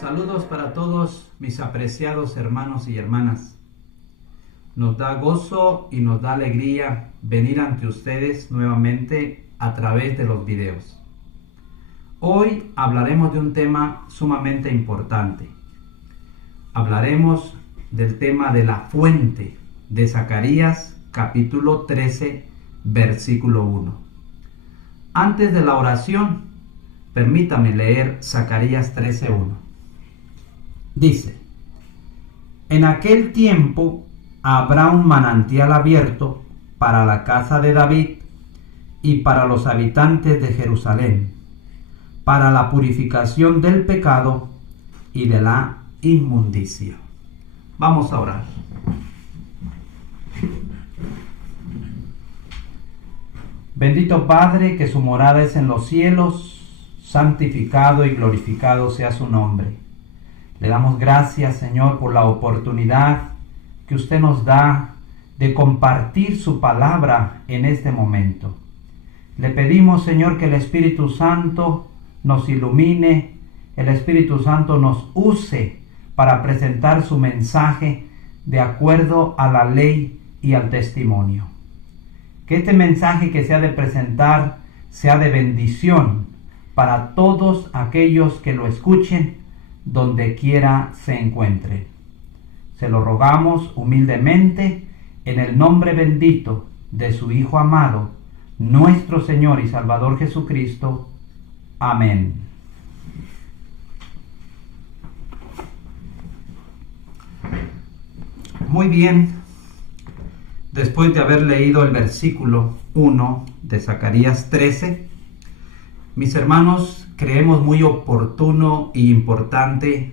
Saludos para todos mis apreciados hermanos y hermanas. Nos da gozo y nos da alegría venir ante ustedes nuevamente a través de los videos. Hoy hablaremos de un tema sumamente importante. Hablaremos del tema de la fuente de Zacarías capítulo 13 versículo 1. Antes de la oración, permítame leer Zacarías 13:1. Dice: en aquel tiempo habrá un manantial abierto para la casa de David y para los habitantes de Jerusalén, para la purificación del pecado y de la inmundicia. Vamos a orar. Bendito Padre, que su morada es en los cielos, santificado y glorificado sea su nombre. Le damos gracias, Señor, por la oportunidad que usted nos da de compartir su palabra en este momento. Le pedimos, Señor, que el Espíritu Santo nos ilumine, el Espíritu Santo nos use para presentar su mensaje de acuerdo a la ley y al testimonio. Que este mensaje que se ha de presentar sea de bendición para todos aquellos que lo escuchen, donde quiera se encuentre. Se lo rogamos humildemente en el nombre bendito de su Hijo amado, nuestro Señor y Salvador Jesucristo. Amén. Muy bien, después de haber leído el versículo 1 de Zacarías 13, mis hermanos, creemos muy oportuno e importante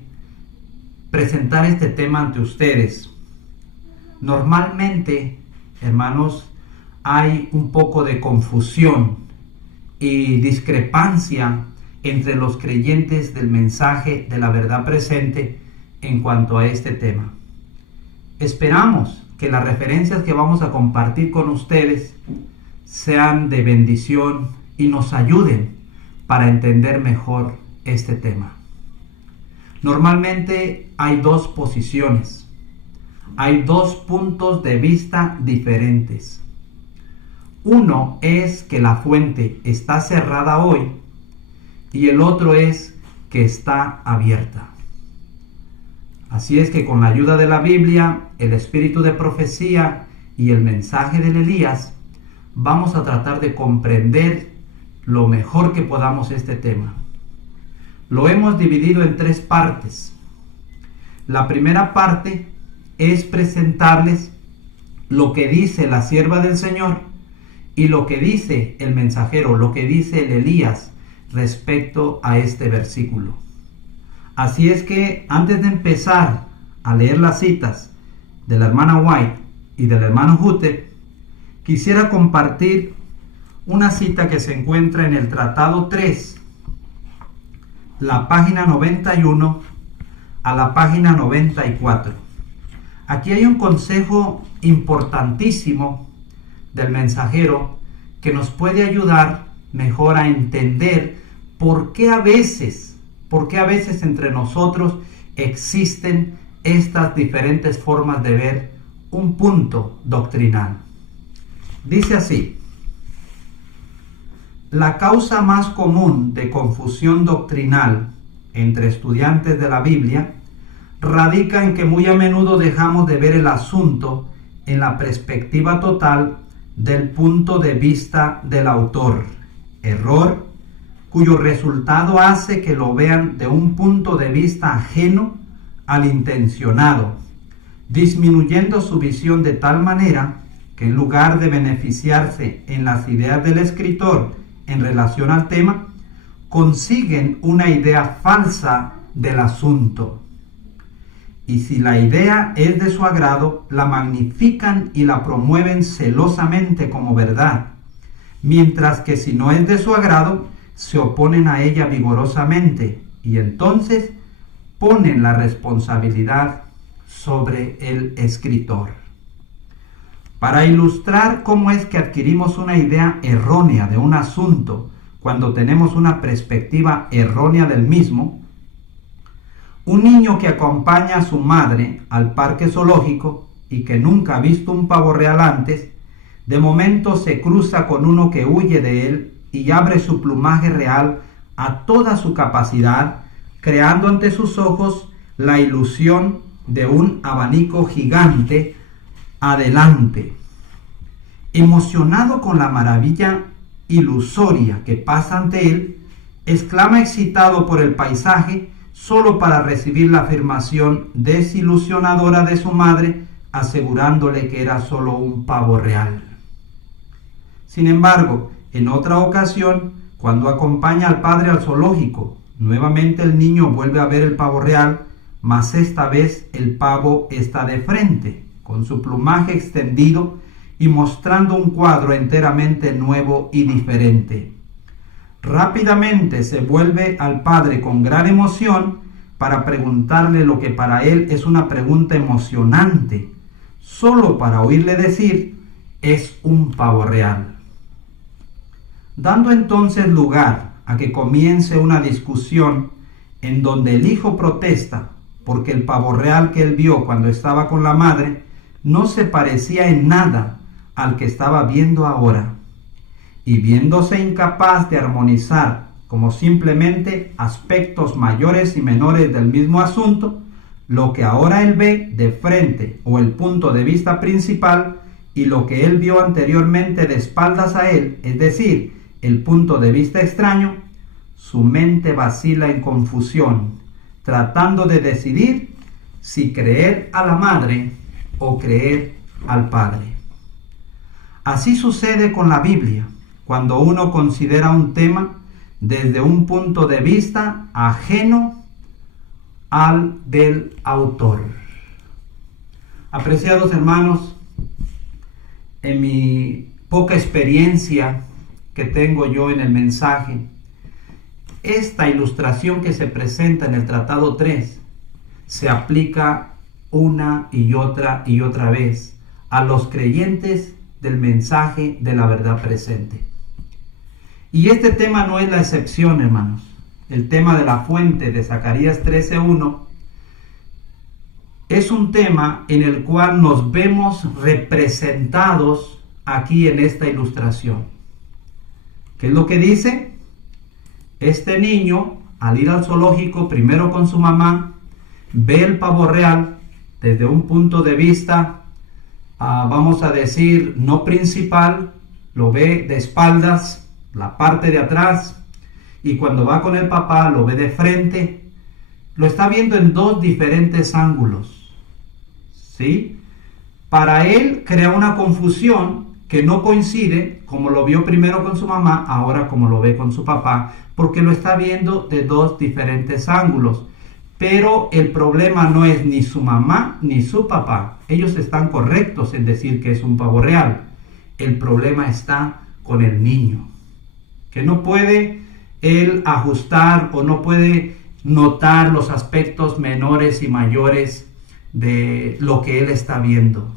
presentar este tema ante ustedes. Normalmente, hermanos, hay un poco de confusión y discrepancia entre los creyentes del mensaje de la verdad presente en cuanto a este tema. Esperamos que las referencias que vamos a compartir con ustedes sean de bendición y nos ayuden para entender mejor este tema. Normalmente hay dos posiciones, hay dos puntos de vista diferentes. Uno es que la fuente está cerrada hoy y el otro es que está abierta. Así es que con la ayuda de la Biblia, el espíritu de profecía y el mensaje del Elías, vamos a tratar de comprender lo mejor que podamos este tema. Lo hemos dividido en tres partes. La primera parte es presentarles lo que dice la sierva del Señor y lo que dice el mensajero, lo que dice el Elías respecto a este versículo. Así es que antes de empezar a leer las citas de la hermana White y del hermano Hutter, quisiera compartir una cita que se encuentra en el Tratado 3, la página 91 a la página 94. Aquí hay un consejo importantísimo del mensajero que nos puede ayudar mejor a entender por qué a veces entre nosotros existen estas diferentes formas de ver un punto doctrinal. Dice así: la causa más común de confusión doctrinal entre estudiantes de la Biblia radica en que muy a menudo dejamos de ver el asunto en la perspectiva total del punto de vista del autor, error cuyo resultado hace que lo vean de un punto de vista ajeno al intencionado, disminuyendo su visión de tal manera que en lugar de beneficiarse en las ideas del escritor en relación al tema, consiguen una idea falsa del asunto. Y si la idea es de su agrado, la magnifican y la promueven celosamente como verdad, mientras que si no es de su agrado, se oponen a ella vigorosamente y entonces ponen la responsabilidad sobre el escritor. Para ilustrar cómo es que adquirimos una idea errónea de un asunto cuando tenemos una perspectiva errónea del mismo, Un niño que acompaña a su madre al parque zoológico y que nunca ha visto un pavo real antes, de momento se cruza con uno que huye de él y abre su plumaje real a toda su capacidad, creando ante sus ojos la ilusión de un abanico gigante adelante. Emocionado con la maravilla ilusoria que pasa ante él, exclama excitado por el paisaje, solo para recibir la afirmación desilusionadora de su madre, asegurándole que era solo un pavo real. Sin embargo, en otra ocasión, cuando acompaña al padre al zoológico, nuevamente el niño vuelve a ver el pavo real, mas esta vez el pavo está de frente, con su plumaje extendido y mostrando un cuadro enteramente nuevo y diferente. Rápidamente se vuelve al padre con gran emoción para preguntarle lo que para él es una pregunta emocionante, solo para oírle decir: es un pavo real. Dando entonces lugar a que comience una discusión en donde el hijo protesta porque el pavo real que él vio cuando estaba con la madre no se parecía en nada al que estaba viendo ahora, y viéndose incapaz de armonizar como simplemente aspectos mayores y menores del mismo asunto, lo que ahora él ve de frente o el punto de vista principal y lo que él vio anteriormente de espaldas a él, es decir, el punto de vista extraño, su mente vacila en confusión, tratando de decidir si creer a la madre o creer al padre. Así sucede con la Biblia, cuando uno considera un tema desde un punto de vista ajeno al del autor. Apreciados hermanos, en mi poca experiencia que tengo yo en el mensaje, esta ilustración que se presenta en el Tratado 3 se aplica una y otra vez a los creyentes del mensaje de la verdad presente. Y este tema no es la excepción, hermanos. El tema de la fuente de Zacarías 13:1 es un tema en el cual nos vemos representados aquí en esta ilustración. ¿Qué es lo que dice? Este niño, al ir al zoológico, primero con su mamá, ve el pavo real desde un punto de vista, vamos a decir, no principal, lo ve de espaldas, la parte de atrás, y cuando va con el papá lo ve de frente, lo está viendo en dos diferentes ángulos, ¿sí? Para él crea una confusión que no coincide, como lo vio primero con su mamá, ahora como lo ve con su papá, porque lo está viendo de dos diferentes ángulos. Pero el problema no es ni su mamá ni su papá. Ellos están correctos en decir que es un pavo real. El problema está con el niño, que no puede él ajustar o no puede notar los aspectos menores y mayores de lo que él está viendo.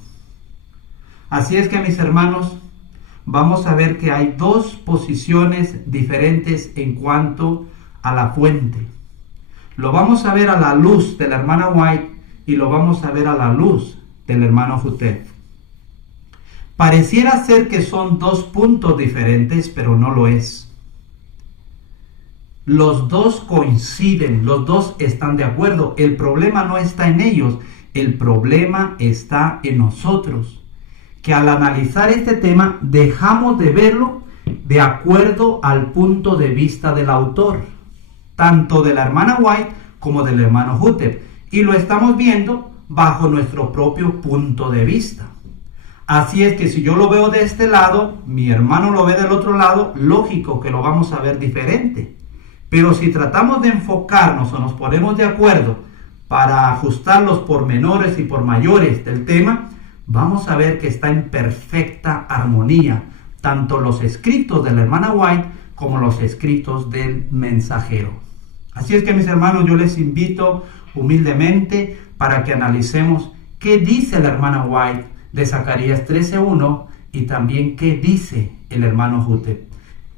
Así es que, mis hermanos, vamos a ver que hay dos posiciones diferentes en cuanto a la fuente. Lo vamos a ver a la luz de la hermana White y lo vamos a ver a la luz del hermano Hutef. Pareciera ser que son dos puntos diferentes, pero no lo es. Los dos coinciden, los dos están de acuerdo. El problema no está en ellos, el problema está en nosotros, que al analizar este tema dejamos de verlo de acuerdo al punto de vista del autor, tanto de la hermana White como del hermano Hutef, y lo estamos viendo bajo nuestro propio punto de vista. Así es que si yo lo veo de este lado, mi hermano lo ve del otro lado, lógico que lo vamos a ver diferente. Pero si tratamos de enfocarnos o nos ponemos de acuerdo para ajustar los pormenores y por mayores del tema, vamos a ver que está en perfecta armonía, tanto los escritos de la hermana White como los escritos del mensajero. Así es que, mis hermanos, yo les invito humildemente para que analicemos qué dice la hermana White de Zacarías 13:1 y también qué dice el hermano Hutef.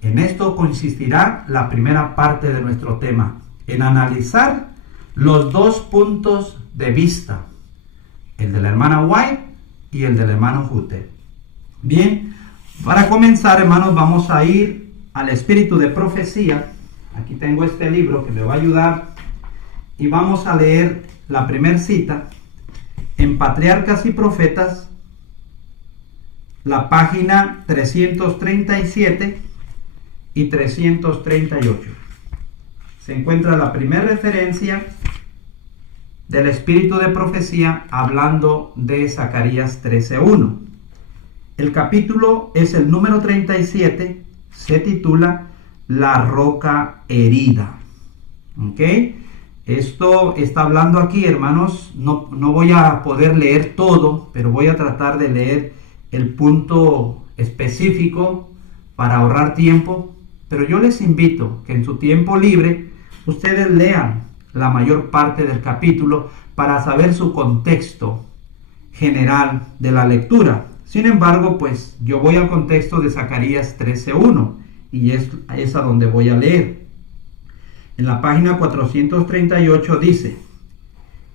En esto consistirá la primera parte de nuestro tema, en analizar los dos puntos de vista, el de la hermana White y el del hermano Hutter. Bien, para comenzar, hermanos, vamos a ir al espíritu de profecía. Aquí tengo este libro que me va a ayudar y vamos a leer la primera cita en Patriarcas y Profetas, la página 337 y 338. Se encuentra la primera referencia del espíritu de profecía hablando de Zacarías 13:1. El capítulo es el número 37, se titula La roca herida. ¿Ok? Esto está hablando aquí, hermanos, no voy a poder leer todo, pero voy a tratar de leer el punto específico para ahorrar tiempo. Pero yo les invito que en su tiempo libre ustedes lean la mayor parte del capítulo para saber su contexto general de la lectura. Sin embargo, pues yo voy al contexto de Zacarías 13:1 y es a donde voy a leer. En la página 438 dice: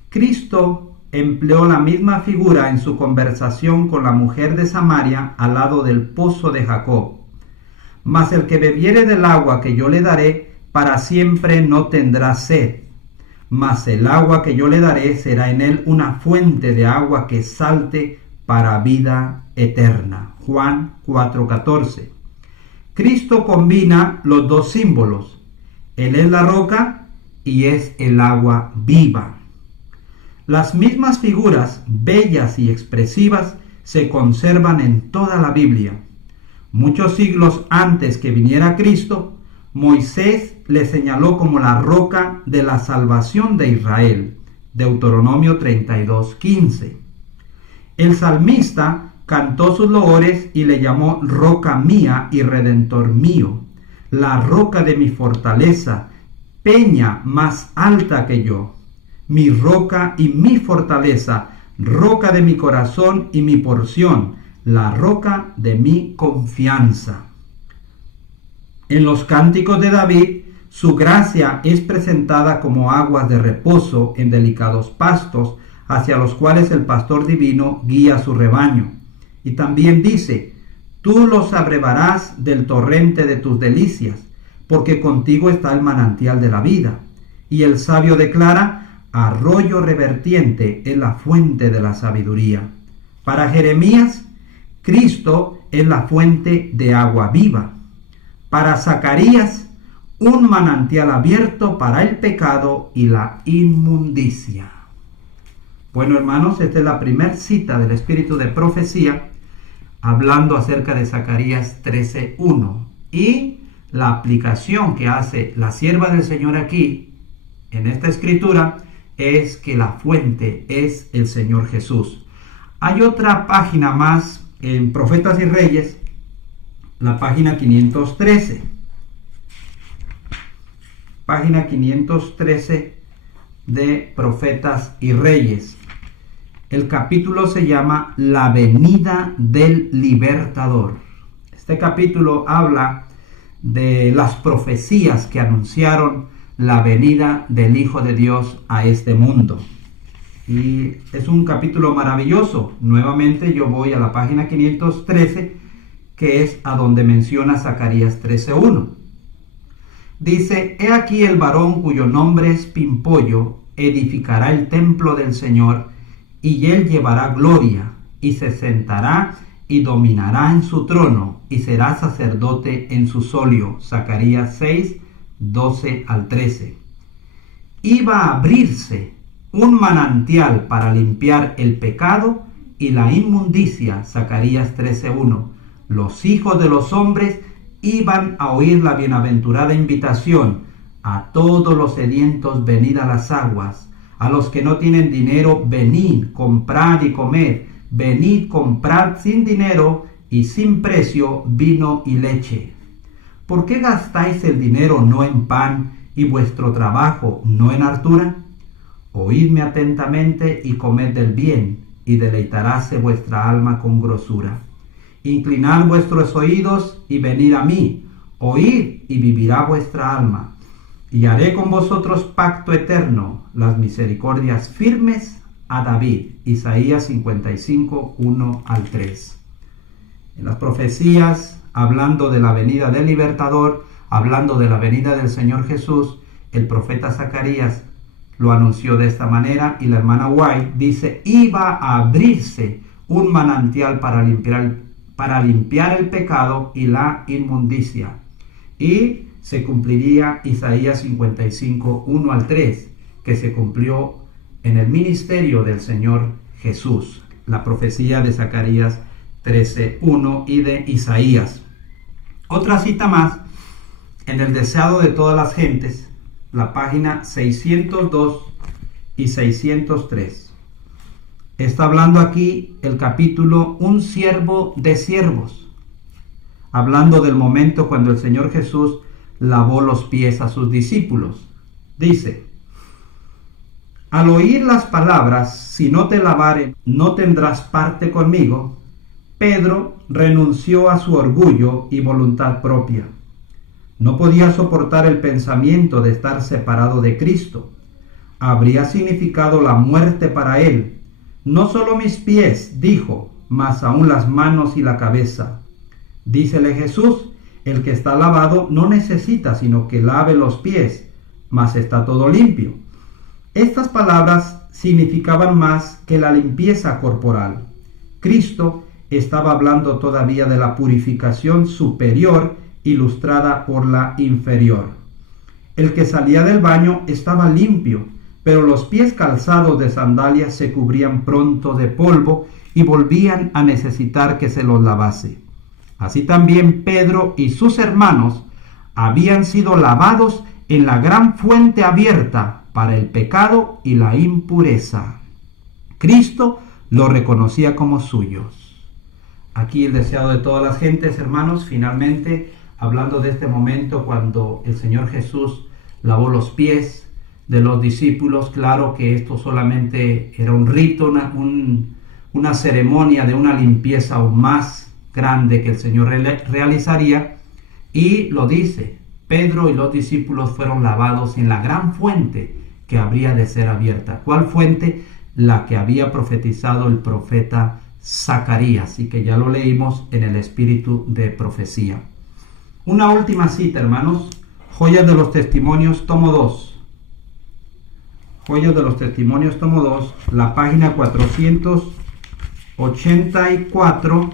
Cristo empleó la misma figura en su conversación con la mujer de Samaria al lado del pozo de Jacob. Mas el que bebiere del agua que yo le daré, para siempre no tendrá sed. Mas el agua que yo le daré será en él una fuente de agua que salte para vida eterna. Juan 4:14. Cristo combina los dos símbolos. Él es la roca y es el agua viva. Las mismas figuras bellas y expresivas se conservan en toda la Biblia. Muchos siglos antes que viniera Cristo, Moisés le señaló como la roca de la salvación de Israel. Deuteronomio 32:15. El salmista cantó sus loores y le llamó roca mía y redentor mío, la roca de mi fortaleza, peña más alta que yo, mi roca y mi fortaleza, roca de mi corazón y mi porción, la roca de mi confianza. En los cánticos de David, su gracia es presentada como aguas de reposo en delicados pastos, hacia los cuales el pastor divino guía su rebaño. Y también dice: tú los abrevarás del torrente de tus delicias, porque contigo está el manantial de la vida. Y el sabio declara: arroyo revertiente es la fuente de la sabiduría. Para Jeremías, Cristo es la fuente de agua viva. Para Zacarías, un manantial abierto para el pecado y la inmundicia. Bueno, hermanos, esta es la primera cita del espíritu de profecía hablando acerca de Zacarías 13:1 y la aplicación que hace la sierva del Señor aquí en esta escritura es que la fuente es el Señor Jesús. Hay otra página más en Profetas y Reyes, la página 513. Página 513 de Profetas y Reyes. El capítulo se llama La venida del libertador. Este capítulo habla de las profecías que anunciaron la venida del Hijo de Dios a este mundo. Y es un capítulo maravilloso. Nuevamente yo voy a la página 513, que es a donde menciona Zacarías 13:1. Dice: he aquí el varón cuyo nombre es Pimpollo edificará el templo del Señor, y él llevará gloria, y se sentará y dominará en su trono, y será sacerdote en su solio. Zacarías 6:12-13. Iba a abrirse un manantial para limpiar el pecado y la inmundicia. Zacarías 13:1. Los hijos de los hombres iban a oír la bienaventurada invitación: a todos los sedientos venid a las aguas, a los que no tienen dinero venid, comprad y comed, venid, comprad sin dinero y sin precio vino y leche. ¿Por qué gastáis el dinero no en pan y vuestro trabajo no en hartura? Oídme atentamente y comed del bien, y deleitaráse vuestra alma con grosura. Inclinad vuestros oídos y venid a mí, oíd y vivirá vuestra alma. y haré con vosotros pacto eterno, las misericordias firmes a David. Isaías 55, 1 al 3. En las profecías, hablando de la venida del libertador, hablando de la venida del Señor Jesús, el profeta Zacarías lo anunció de esta manera, y la hermana White dice: iba a abrirse un manantial para limpiar el pecado y la inmundicia. Y se cumpliría Isaías 55, 1 al 3, que se cumplió en el ministerio del Señor Jesús. La profecía de Zacarías 13, 1 y de Isaías. Otra cita más, en el deseado de todas las gentes, la página 602 y 603. Está hablando aquí el capítulo Un siervo de siervos, hablando del momento cuando el Señor Jesús lavó los pies a sus discípulos. Dice: al oír las palabras, si no te lavare, no tendrás parte conmigo, Pedro renunció a su orgullo y voluntad propia. No podía soportar el pensamiento de estar separado de Cristo. Habría significado la muerte para él. No solo mis pies, dijo, mas aún las manos y la cabeza. Dícele Jesús: el que está lavado no necesita sino que lave los pies, mas está todo limpio. Estas palabras significaban más que la limpieza corporal. Cristo estaba hablando todavía de la purificación superior ilustrada por la inferior. El que salía del baño estaba limpio, pero los pies calzados de sandalias se cubrían pronto de polvo y volvían a necesitar que se los lavase. Así también Pedro y sus hermanos habían sido lavados en la gran fuente abierta para el pecado y la impureza. Cristo los reconocía como suyos. Aquí el deseado de todas las gentes, hermanos, finalmente hablando de este momento cuando el Señor Jesús lavó los pies de los discípulos. Claro que esto solamente era un rito, una ceremonia de una limpieza aún más grande que el Señor realizaría, y lo dice: Pedro y los discípulos fueron lavados en la gran fuente que habría de ser abierta. ¿Cuál fuente? La que había profetizado el profeta Zacarías, y que ya lo leímos en el espíritu de profecía. Una última cita, hermanos: Joyas de los Testimonios, tomo 2. Joyas de los Testimonios, tomo 2, la página 484.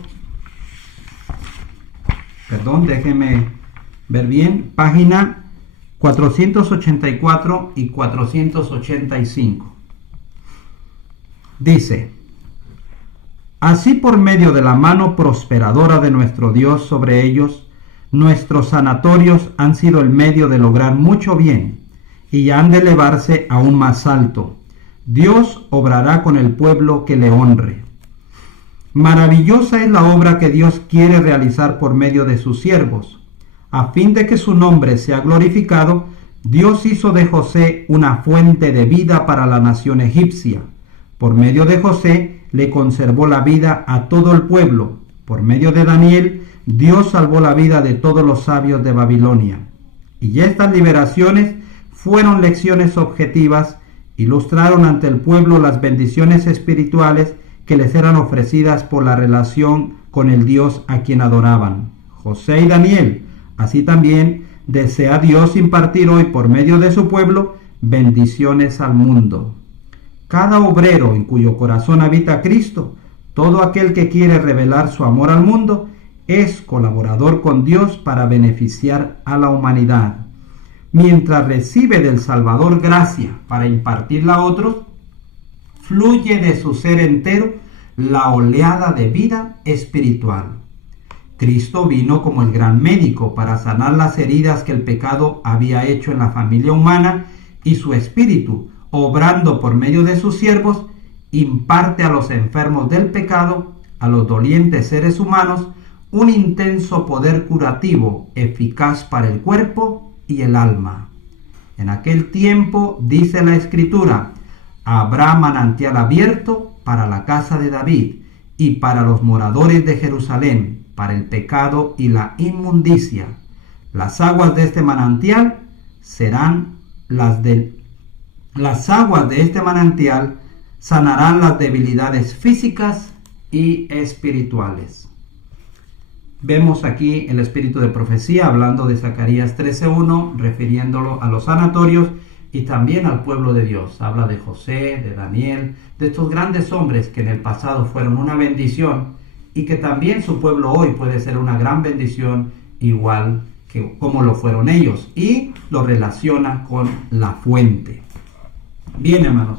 Perdón, déjeme ver bien. Página 484 y 485. Dice: así, por medio de la mano prosperadora de nuestro Dios sobre ellos, nuestros sanatorios han sido el medio de lograr mucho bien y han de elevarse aún más alto. Dios obrará con el pueblo que le honre. Maravillosa es la obra que Dios quiere realizar por medio de sus siervos. A fin de que su nombre sea glorificado, Dios hizo de José una fuente de vida para la nación egipcia. Por medio de José le conservó la vida a todo el pueblo. Por medio de Daniel, Dios salvó la vida de todos los sabios de Babilonia. Y estas liberaciones fueron lecciones objetivas, ilustraron ante el pueblo las bendiciones espirituales que les eran ofrecidas por la relación con el Dios a quien adoraban. José y Daniel, así también, desea Dios impartir hoy por medio de su pueblo bendiciones al mundo. Cada obrero en cuyo corazón habita Cristo, todo aquel que quiere revelar su amor al mundo, es colaborador con Dios para beneficiar a la humanidad. Mientras recibe del Salvador gracia para impartirla a otros, fluye de su ser entero la oleada de vida espiritual. Cristo vino como el gran médico para sanar las heridas que el pecado había hecho en la familia humana, y su espíritu, obrando por medio de sus siervos, imparte a los enfermos del pecado, a los dolientes seres humanos, un intenso poder curativo, eficaz para el cuerpo y el alma. En aquel tiempo, dice la Escritura, habrá manantial abierto para la casa de David y para los moradores de Jerusalén, para el pecado y la inmundicia. Las aguas de este manantial serán las aguas de este manantial sanarán las debilidades físicas y espirituales. Vemos aquí el espíritu de profecía hablando de Zacarías 13:1, refiriéndolo a los sanatorios y también al pueblo de Dios. Habla de José, de Daniel, de estos grandes hombres que en el pasado fueron una bendición y que también su pueblo hoy puede ser una gran bendición igual que como lo fueron ellos, y lo relaciona con la fuente. Bien, hermanos,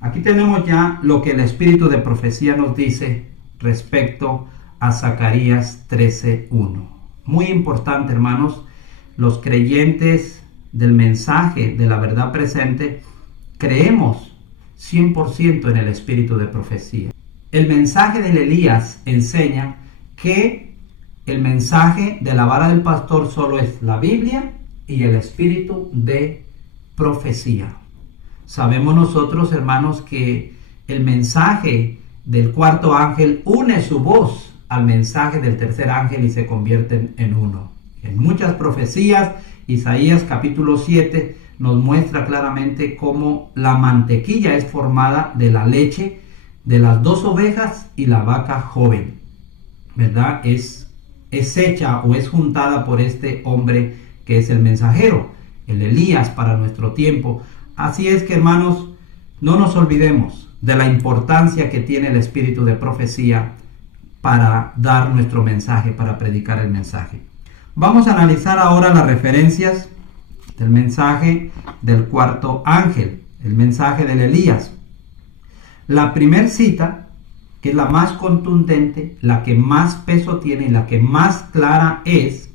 aquí tenemos ya lo que el espíritu de profecía nos dice respecto a Zacarías 13:1. Muy importante, hermanos, los creyentes del mensaje de la verdad presente creemos 100% en el espíritu de profecía. El mensaje de Elías enseña que el mensaje de la vara del pastor solo es la Biblia y el espíritu de profecía. Sabemos nosotros, hermanos, que el mensaje del cuarto ángel une su voz al mensaje del tercer ángel y se convierten en uno. En muchas profecías, Isaías capítulo 7 nos muestra claramente cómo la mantequilla es formada de la leche de las 2 ovejas y la vaca joven, ¿verdad? Es hecha o es juntada por este hombre que es el mensajero, el Elías para nuestro tiempo. Así es que, hermanos, no nos olvidemos de la importancia que tiene el espíritu de profecía para dar nuestro mensaje, para predicar el mensaje. Vamos a analizar ahora las referencias del mensaje del cuarto ángel, el mensaje del Elías. La primera cita, que es la más contundente, la que más peso tiene y la que más clara es,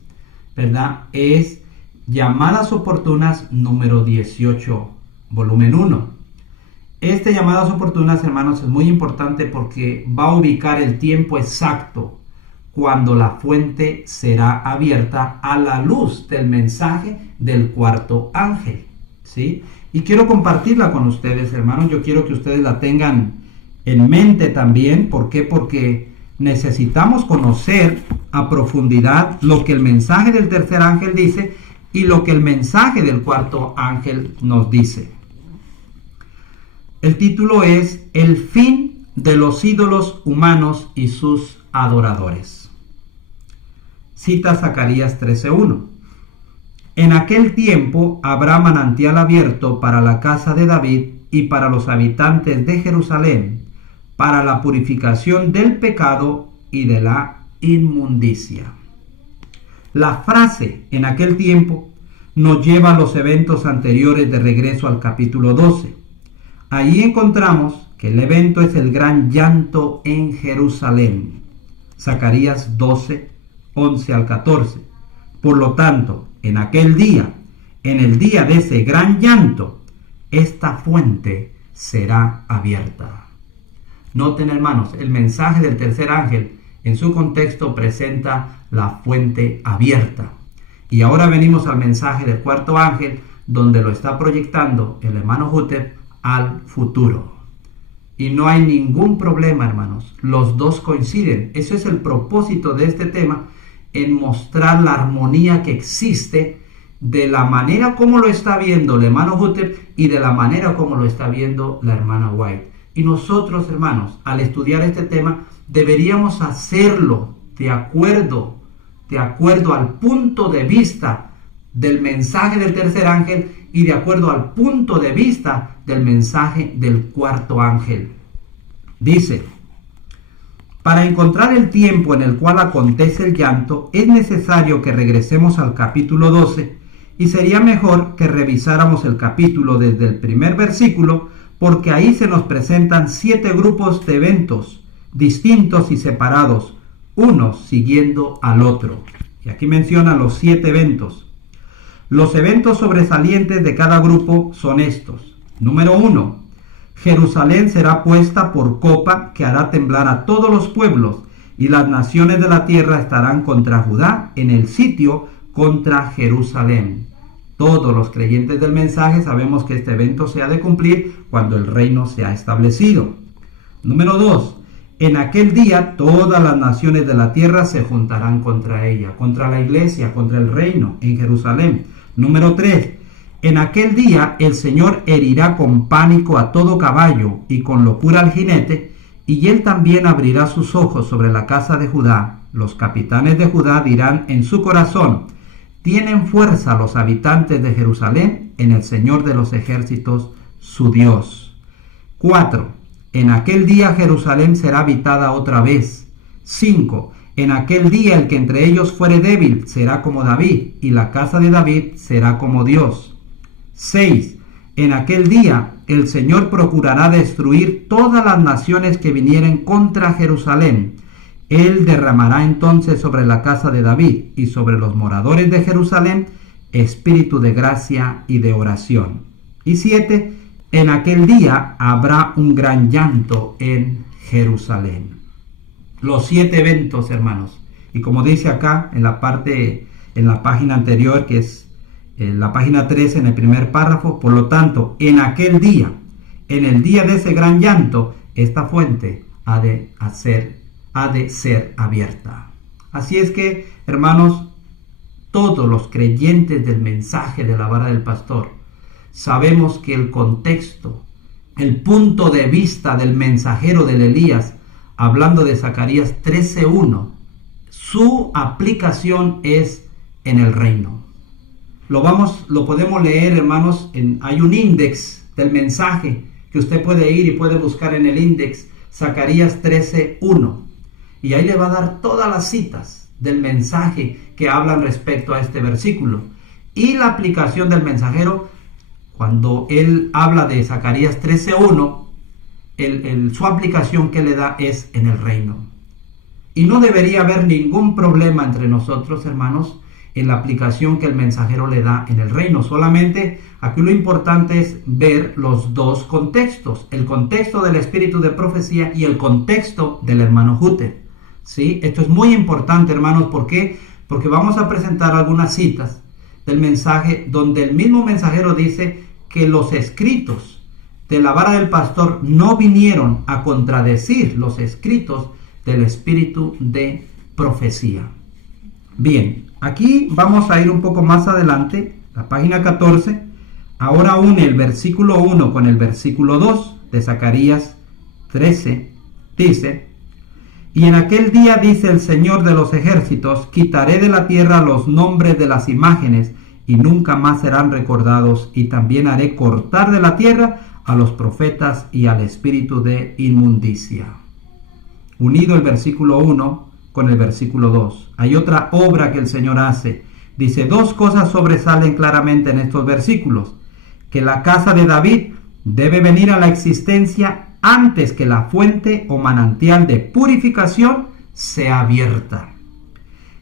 ¿verdad? Es Llamadas Oportunas número 18, volumen 1. Este Llamadas Oportunas, hermanos, es muy importante porque va a ubicar el tiempo exacto cuando la fuente será abierta a la luz del mensaje del cuarto ángel, ¿sí? Y quiero compartirla con ustedes, hermanos. Yo quiero que ustedes la tengan en mente también. ¿Por qué? Porque necesitamos conocer a profundidad lo que el mensaje del tercer ángel dice y lo que el mensaje del cuarto ángel nos dice. El título es El fin de los ídolos humanos y sus adoradores. Cita Zacarías 13:1. En aquel tiempo habrá manantial abierto para la casa de David y para los habitantes de Jerusalén, para la purificación del pecado y de la inmundicia. La frase en aquel tiempo nos lleva a los eventos anteriores de regreso al capítulo 12. Allí encontramos que el evento es el gran llanto en Jerusalén. Zacarías 12, 11 al 14. Por lo tanto, en aquel día, en el día de ese gran llanto, esta fuente será abierta. Noten, hermanos, el mensaje del tercer ángel en su contexto presenta la fuente abierta. Y ahora venimos al mensaje del cuarto ángel, donde lo está proyectando el hermano Hutep al futuro. Y no hay ningún problema, hermanos. Los dos coinciden. Eso es el propósito de este tema, en mostrar la armonía que existe de la manera como lo está viendo el hermano Hutep y de la manera como lo está viendo la hermana White. Y nosotros, hermanos, al estudiar este tema, deberíamos hacerlo de acuerdo al punto de vista del mensaje del tercer ángel y de acuerdo al punto de vista del mensaje del cuarto ángel. Dice: para encontrar el tiempo en el cual acontece el llanto, es necesario que regresemos al capítulo 12, y sería mejor que revisáramos el capítulo desde el primer versículo, porque ahí se nos presentan 7 grupos de eventos distintos y separados, uno siguiendo al otro. Y aquí menciona los 7 eventos. Los eventos sobresalientes de cada grupo son estos. Número 1. Jerusalén será puesta por copa que hará temblar a todos los pueblos, y las naciones de la tierra estarán contra Judá en el sitio contra Jerusalén. Todos los creyentes del mensaje sabemos que este evento se ha de cumplir cuando el reino se ha establecido. Número 2. En aquel día todas las naciones de la tierra se juntarán contra ella, contra la iglesia, contra el reino en Jerusalén. Número 3. En aquel día el Señor herirá con pánico a todo caballo y con locura al jinete, y él también abrirá sus ojos sobre la casa de Judá. Los capitanes de Judá dirán en su corazón: tienen fuerza los habitantes de Jerusalén en el Señor de los ejércitos, su Dios. 4. En aquel día Jerusalén será habitada otra vez. 5. En aquel día el que entre ellos fuere débil será como David, y la casa de David será como Dios. 6. En aquel día el Señor procurará destruir todas las naciones que vinieren contra Jerusalén. Él derramará entonces sobre la casa de David y sobre los moradores de Jerusalén espíritu de gracia y de oración. Y 7. En aquel día habrá un gran llanto en Jerusalén. Los 7 eventos, hermanos. Y como dice acá en la página anterior, que es en la página 13, en el primer párrafo: por lo tanto, en aquel día, en el día de ese gran llanto, esta fuente ha de ser abierta. Así es que, hermanos, todos los creyentes del mensaje de la vara del pastor sabemos que el contexto, el punto de vista del mensajero del Elías, hablando de Zacarías 13:1, su aplicación es en el reino. Lo podemos leer, hermanos, hay un índice del mensaje que usted puede ir y puede buscar en el índice Zacarías 13:1, y ahí le va a dar todas las citas del mensaje que hablan respecto a este versículo. Y la aplicación del mensajero, cuando él habla de Zacarías 13:1, su aplicación que le da es en el reino. Y no debería haber ningún problema entre nosotros, hermanos, en la aplicación que el mensajero le da en el reino. Solamente aquí lo importante es ver los dos contextos: el contexto del espíritu de profecía y el contexto del hermano Jute. ¿Sí? Esto es muy importante, hermanos. ¿Por qué? Porque vamos a presentar algunas citas del mensaje donde el mismo mensajero dice que los escritos de la vara del pastor no vinieron a contradecir los escritos del espíritu de profecía. Bien, aquí vamos a ir un poco más adelante, la página 14. Ahora une el versículo 1 con el versículo 2 de Zacarías 13. Dice: y en aquel día, dice el Señor de los ejércitos, quitaré de la tierra los nombres de las imágenes y nunca más serán recordados, y también haré cortar de la tierra a los profetas y al espíritu de inmundicia. Unido el versículo 1 con el versículo 2. Hay otra obra que el Señor hace. Dice, 2 cosas sobresalen claramente en estos versículos: que la casa de David debe venir a la existencia antes que la fuente o manantial de purificación sea abierta.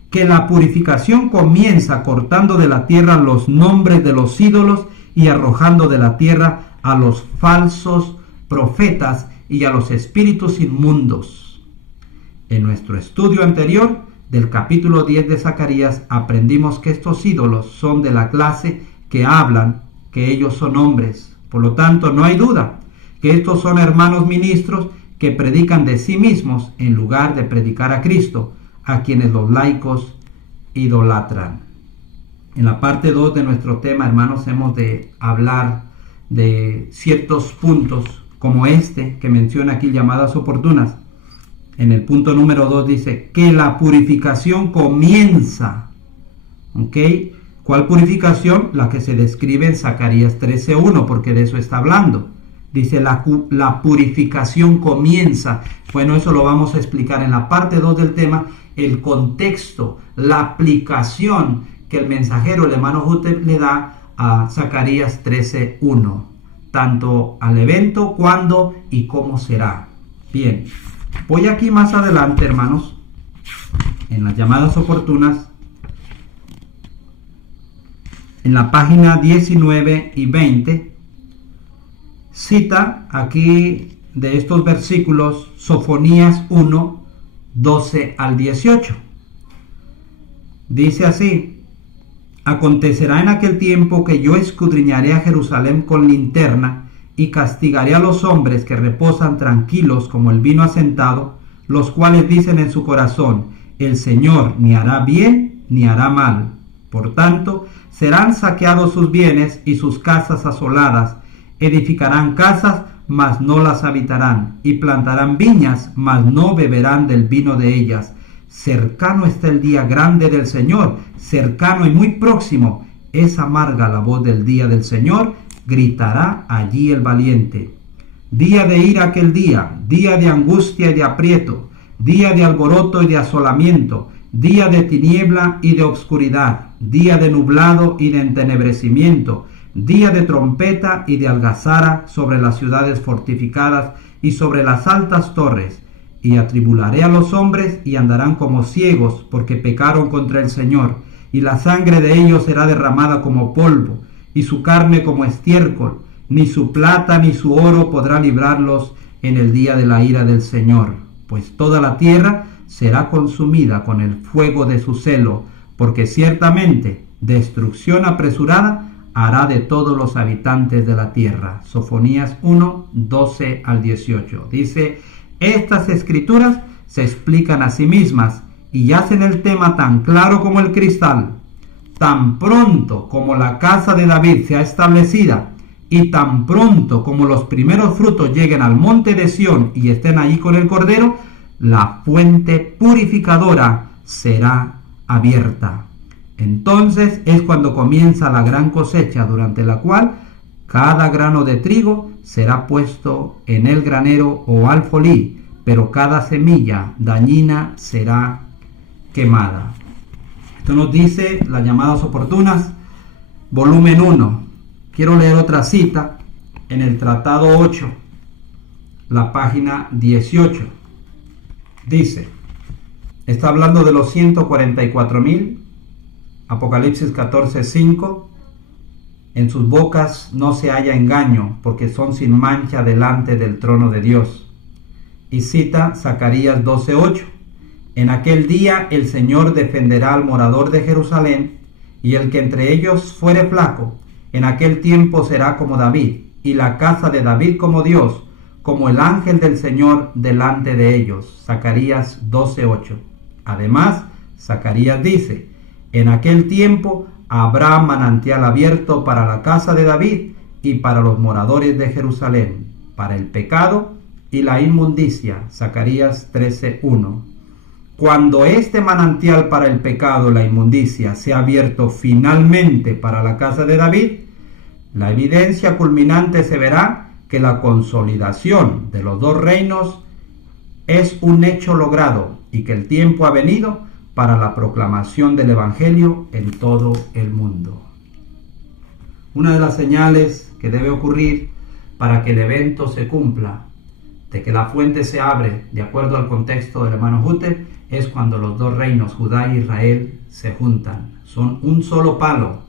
Que la purificación comienza cortando de la tierra los nombres de los ídolos y arrojando de la tierra a los falsos profetas y a los espíritus inmundos. En nuestro estudio anterior del capítulo 10 de Zacarías aprendimos que estos ídolos son de la clase que hablan que ellos son hombres. Por lo tanto, no hay duda que estos son hermanos ministros que predican de sí mismos en lugar de predicar a Cristo, a quienes los laicos idolatran. En la parte 2 de nuestro tema, hermanos, hemos de hablar de ciertos puntos como este que menciona aquí, llamadas oportunas. En el punto número 2 dice que la purificación comienza. ¿Ok? ¿Cuál purificación? La que se describe en Zacarías 13:1, porque de eso está hablando. Dice la purificación comienza. Bueno, eso lo vamos a explicar en la parte 2 del tema, el contexto, la aplicación que el mensajero, el hermano Jute, le da a Zacarías 13:1, tanto al evento, cuándo y cómo será. Bien, voy aquí más adelante, hermanos, en las llamadas oportunas, en la página 19 y 20, cita aquí de estos versículos Sofonías 1, 12 al 18. Dice así: acontecerá en aquel tiempo que yo escudriñaré a Jerusalén con linterna y castigaré a los hombres que reposan tranquilos como el vino asentado, los cuales dicen en su corazón: el Señor ni hará bien ni hará mal. Por tanto, serán saqueados sus bienes y sus casas asoladas. Edificarán casas, mas no las habitarán, y plantarán viñas, mas no beberán del vino de ellas. Cercano está el día grande del Señor, cercano y muy próximo. Es amarga la voz del día del Señor, gritará allí el valiente. Día de ira aquel día de angustia y de aprieto, día de alboroto y de asolamiento, día de tiniebla y de obscuridad, día de nublado y de entenebrecimiento, día de trompeta y de algazara sobre las ciudades fortificadas y sobre las altas torres. Y atribularé a los hombres y andarán como ciegos, porque pecaron contra el Señor, y la sangre de ellos será derramada como polvo, y su carne como estiércol. Ni su plata ni su oro podrá librarlos en el día de la ira del Señor, pues toda la tierra será consumida con el fuego de su celo, porque ciertamente destrucción apresurada hará de todos los habitantes de la tierra. Sofonías 1, 12 al 18. Dice, estas escrituras se explican a sí mismas y hacen el tema tan claro como el cristal. Tan pronto como la casa de David sea establecida, y tan pronto como los primeros frutos lleguen al monte de Sión y estén allí con el Cordero, la fuente purificadora será abierta. Entonces es cuando comienza la gran cosecha, durante la cual cada grano de trigo será puesto en el granero o alfolí, pero cada semilla dañina será quemada. Esto nos dice las llamadas oportunas, volumen 1. Quiero leer otra cita en el Tratado 8, la página 18. Dice, está hablando de los 144,000, Apocalipsis 14:5. En sus bocas no se halla engaño, porque son sin mancha delante del trono de Dios. Y cita Zacarías 12:8. En aquel día el Señor defenderá al morador de Jerusalén, y el que entre ellos fuere flaco, en aquel tiempo será como David, y la casa de David como Dios, como el ángel del Señor delante de ellos. Zacarías 12:8. Además, Zacarías dice, en aquel tiempo habrá manantial abierto para la casa de David y para los moradores de Jerusalén, para el pecado y la inmundicia. Zacarías 13:1. Cuando este manantial para el pecado y la inmundicia sea abierto finalmente para la casa de David, la evidencia culminante se verá que la consolidación de los dos reinos es un hecho logrado y que el tiempo ha venido para la proclamación del Evangelio en todo el mundo. Una de las señales que debe ocurrir para que el evento se cumpla, de que la fuente se abre de acuerdo al contexto del hermano Hutter, es cuando los dos reinos, Judá e Israel, se juntan. Son un solo palo.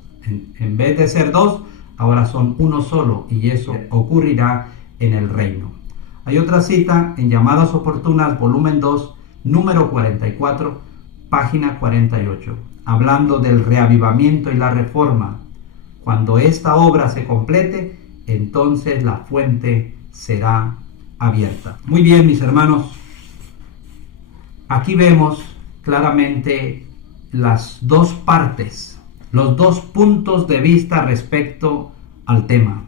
En vez de ser dos, ahora son uno solo, y eso ocurrirá en el reino. Hay otra cita en Llamadas Oportunas, volumen 2, número 44, página 48, hablando del reavivamiento y la reforma. Cuando esta obra se complete, entonces la fuente será abierta. Muy bien, mis hermanos, aquí vemos claramente las dos partes, los dos puntos de vista respecto al tema.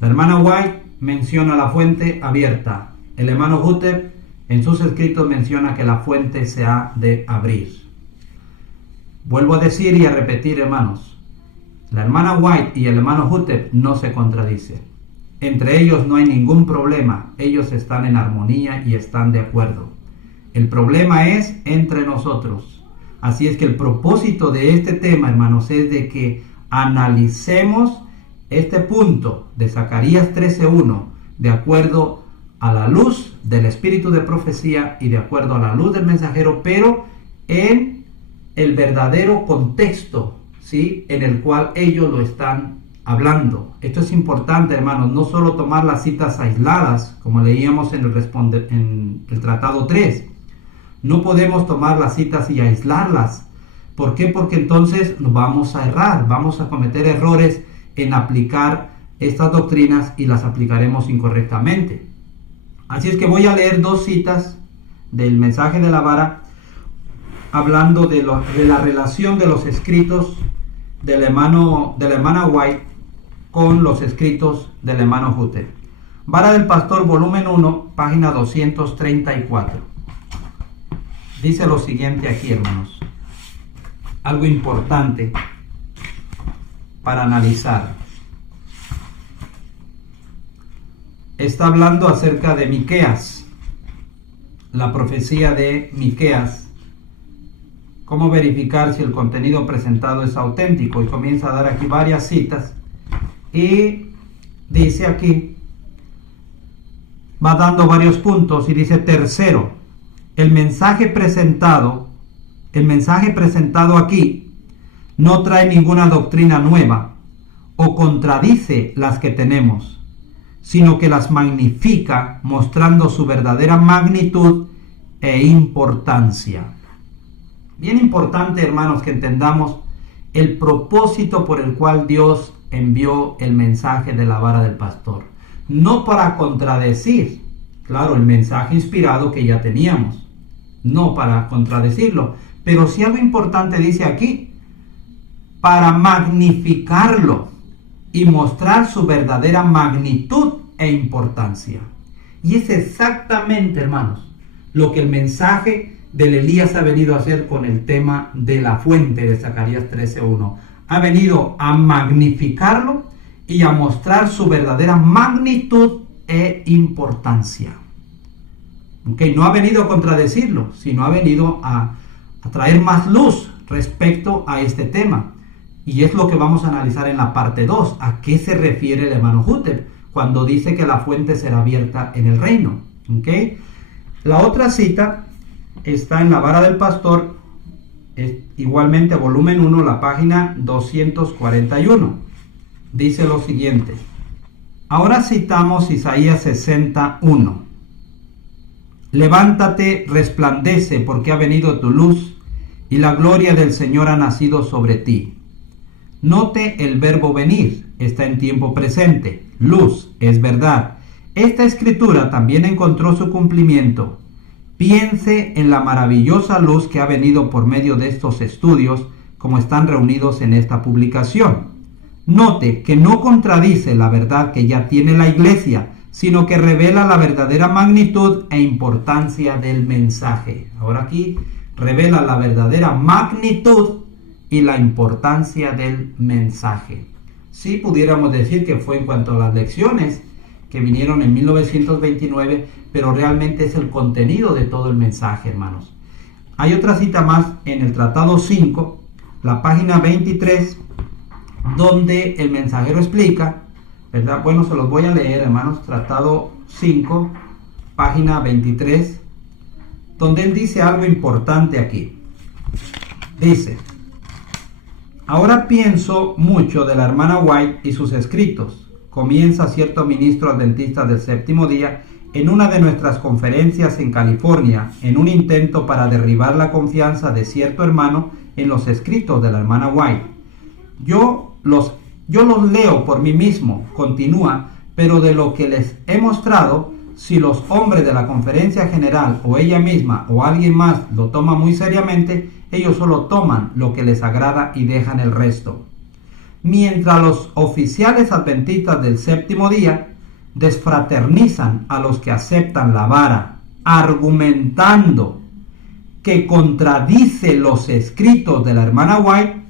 La hermana White menciona la fuente abierta. El hermano Hutter en sus escritos menciona que la fuente se ha de abrir. Vuelvo a decir y a repetir, hermanos, la hermana White y el hermano Hutter no se contradicen. Entre ellos no hay ningún problema. Ellos están en armonía y están de acuerdo. El problema es entre nosotros. Así es que el propósito de este tema, hermanos, es de que analicemos este punto de Zacarías 13:1 de acuerdo a la luz del espíritu de profecía y de acuerdo a la luz del mensajero, pero en el verdadero contexto, ¿sí?, en el cual ellos lo están hablando. Esto es importante, hermanos, no solo tomar las citas aisladas, como leíamos en el Tratado 3. No podemos tomar las citas y aislarlas. ¿Por qué? Porque entonces nos vamos a errar, vamos a cometer errores en aplicar estas doctrinas y las aplicaremos incorrectamente. Así es que voy a leer dos citas del mensaje de la vara hablando de la relación de los escritos de la hermana White con los escritos del hermano Hutep. Vara del Pastor, volumen 1, página 234. Dice lo siguiente aquí, hermanos. Algo importante para analizar. Está hablando acerca de Miqueas, la profecía de Miqueas. Cómo verificar si el contenido presentado es auténtico, y comienza a dar aquí varias citas y dice aquí, va dando varios puntos y dice: tercero, el mensaje presentado aquí no trae ninguna doctrina nueva o contradice las que tenemos, sino que las magnifica, mostrando su verdadera magnitud e importancia. Bien importante, hermanos, que entendamos el propósito por el cual Dios envió el mensaje de la vara del pastor. No para contradecir, claro, el mensaje inspirado que ya teníamos, no para contradecirlo, pero sí algo importante dice aquí, para magnificarlo y mostrar su verdadera magnitud e importancia. Y es exactamente, hermanos, lo que el mensaje del Elías ha venido a hacer con el tema de la fuente de Zacarías 13:1. Ha venido a magnificarlo y a mostrar su verdadera magnitud e importancia. Okay, no ha venido a contradecirlo, sino ha venido a traer más luz respecto a este tema. Y es lo que vamos a analizar en la parte 2. ¿A qué se refiere el hermano Hutep cuando dice que la fuente será abierta en el reino? ¿Okay? La otra cita está en la vara del pastor, igualmente volumen 1, la página 241. Dice lo siguiente. Ahora citamos Isaías 61. Levántate, resplandece, porque ha venido tu luz, y la gloria del Señor ha nacido sobre ti. Note el verbo venir, está en tiempo presente. Luz, es verdad. Esta escritura también encontró su cumplimiento. Piense en la maravillosa luz que ha venido por medio de estos estudios, como están reunidos en esta publicación. Note que no contradice la verdad que ya tiene la iglesia, sino que revela la verdadera magnitud e importancia del mensaje. Ahora aquí revela la verdadera magnitud y la importancia del mensaje. Sí, pudiéramos decir que fue en cuanto a las lecciones que vinieron en 1929, pero realmente es el contenido de todo el mensaje, hermanos. Hay otra cita más en el Tratado 5, la página 23, donde el mensajero explica, ¿verdad? Bueno, se los voy a leer, hermanos. Tratado 5, página 23, donde él dice algo importante aquí. Dice: ahora pienso mucho de la hermana White y sus escritos. Comienza cierto ministro adventista del séptimo día en una de nuestras conferencias en California, en un intento para derribar la confianza de cierto hermano en los escritos de la hermana White. Yo los leo por mí mismo, continúa, pero de lo que les he mostrado, si los hombres de la conferencia general o ella misma o alguien más lo toma muy seriamente, ellos solo toman lo que les agrada y dejan el resto. Mientras los oficiales adventistas del séptimo día desfraternizan a los que aceptan la vara, argumentando que contradice los escritos de la hermana White,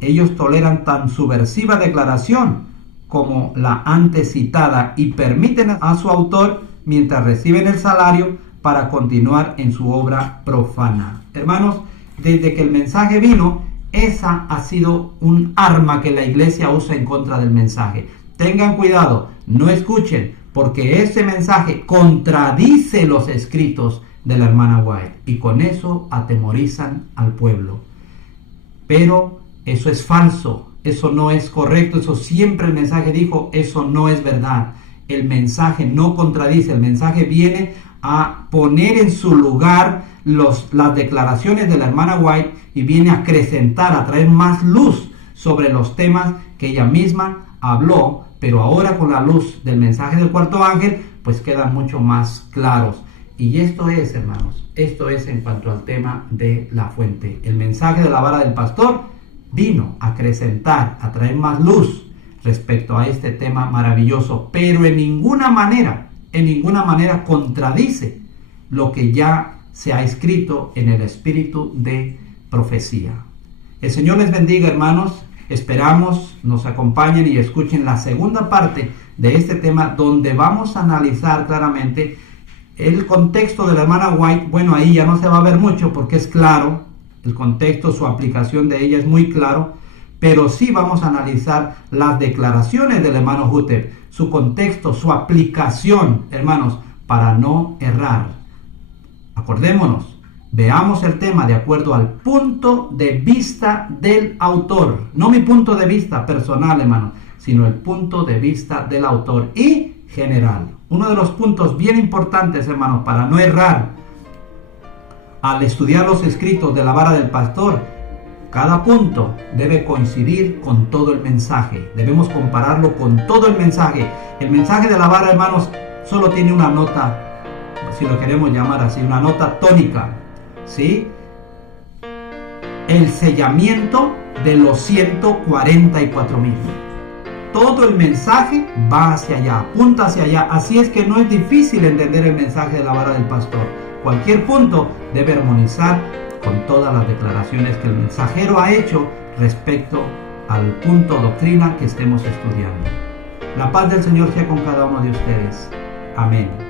ellos toleran tan subversiva declaración como la antes citada y permiten a su autor mientras reciben el salario para continuar en su obra profana. Hermanos, desde que el mensaje vino, esa ha sido un arma que la iglesia usa en contra del mensaje. Tengan cuidado, no escuchen, porque ese mensaje contradice los escritos de la hermana White y con eso atemorizan al pueblo. Pero eso es falso, eso no es correcto, eso siempre el mensaje dijo, eso no es verdad. El mensaje no contradice, el mensaje viene a poner en su lugar las declaraciones de la hermana White y viene a acrecentar, a traer más luz sobre los temas que ella misma habló, pero ahora con la luz del mensaje del cuarto ángel, pues quedan mucho más claros. Y esto es, hermanos, esto es en cuanto al tema de la fuente. El mensaje de la vara del pastor vino a acrecentar, a traer más luz respecto a este tema maravilloso, pero en ninguna manera contradice lo que ya se ha escrito en el espíritu de profecía. El Señor les bendiga, hermanos. Esperamos nos acompañen y escuchen la segunda parte de este tema, donde vamos a analizar claramente el contexto de la hermana White. Bueno, ahí ya no se va a ver mucho porque es claro, el contexto, su aplicación de ella es muy claro, pero sí vamos a analizar las declaraciones del hermano Hutter, su contexto, su aplicación, hermanos, para no errar. Acordémonos, veamos el tema de acuerdo al punto de vista del autor, no mi punto de vista personal, hermanos, sino el punto de vista del autor y general. Uno de los puntos bien importantes, hermanos, para no errar al estudiar los escritos de la vara del pastor, cada punto debe coincidir con todo el mensaje. Debemos compararlo con todo el mensaje. El mensaje de la vara, hermanos, solo tiene una nota, si lo queremos llamar así, una nota tónica, ¿sí? El sellamiento de los 144,000. Todo el mensaje va hacia allá, apunta hacia allá. Así es que no es difícil entender el mensaje de la vara del pastor. Cualquier punto debe armonizar con todas las declaraciones que el mensajero ha hecho respecto al punto doctrina que estemos estudiando. La paz del Señor sea con cada uno de ustedes. Amén.